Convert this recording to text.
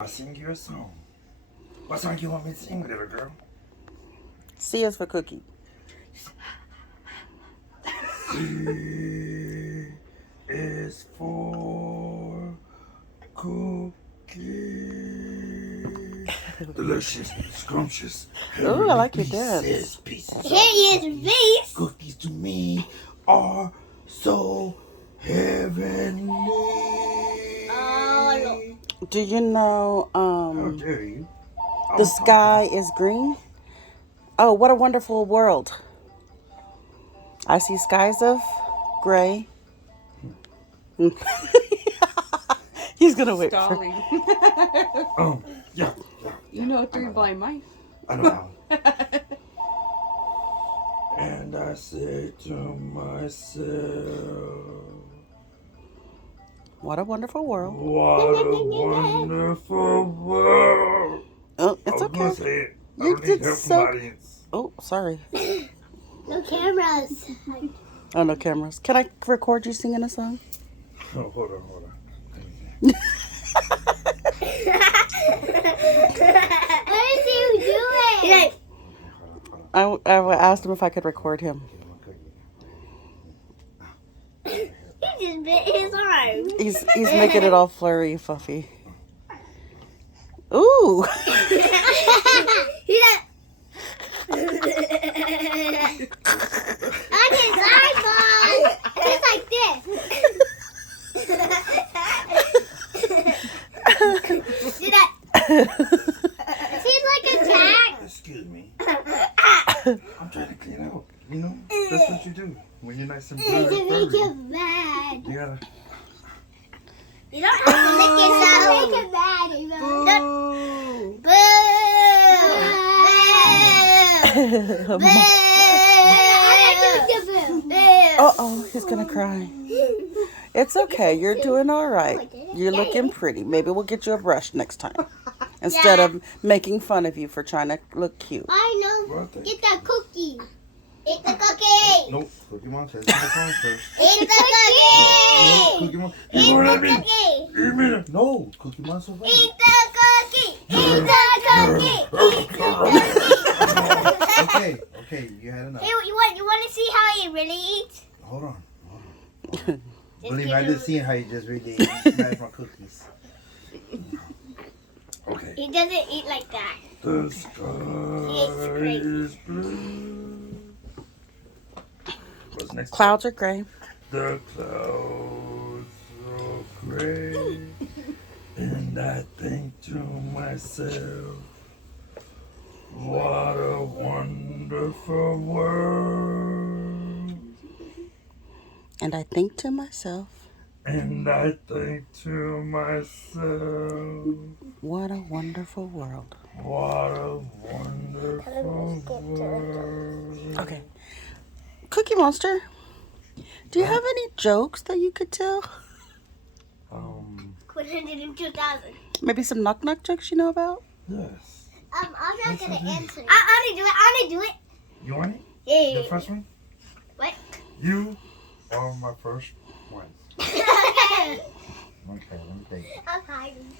I'll sing you a song. What song you want me to sing, little girl? C is for cookie. C is for cookie. Delicious, scrumptious. Ooh, I like your dance. Pieces Here is face. cookies to me are so heavenly. Oh, look. Do you know How dare you? the sky is green? Oh, what a wonderful world. I see skies of gray. He's gonna wait for Stalling. Yeah. You know Three Blind Mice. I know how. And I say to myself, what a wonderful world. what a wonderful world. Oh, it's I was gonna okay. say it. I You don't did need help so- from the audience. Oh, sorry. No cameras. Oh, no cameras. Can I record you singing a song? Oh, hold on. What is he doing? I asked him if I could record him. He just bit his arm. He's making it all flurry, fluffy. Ooh. He got on his eyeball. He's like this. See that? Seems like a tag. Excuse me. I'm trying to clean out. You know, that's what you do when you're nice and It's blurry. to make you mad. You gotta. You don't have to lick yourself. Make it mad. Boo. Boo. Boo. Uh-oh, he's gonna cry. It's okay. You're doing all right. You're looking pretty. Maybe we'll get you a brush next time. Instead of making fun of you for trying to look cute. I know. Well, thank Get that cookie. Eat the cookie. Nope. Cookie Monster. Eat the phone first. Eat the No, cookie. Cookie Monster. Eat You the want me? cookie. Eat me. No, Cookie Monster. Wait. Eat the cookie. Eat the cookie. Eat the cookie. Okay. You had enough. Hey, you want to see how he really eats? Hold on. Just Believe me, give I him- just seen how you just really smashed my cookies. Okay. He doesn't eat like that. The sky is blue. What's next? Clouds are gray. The clouds are gray, and I think to myself, what a wonderful world. And I think to myself, And I think to myself, what a wonderful world. what a wonderful world. Okay. Cookie Monster, do you have any jokes that you could tell? 102,000. Maybe some knock-knock jokes you know about? Yes. I'm not gonna answer. I wanna do it. You want it? Yeah. The first one? What? You are my first one. Okay. Okay, let me think. I'm hiding.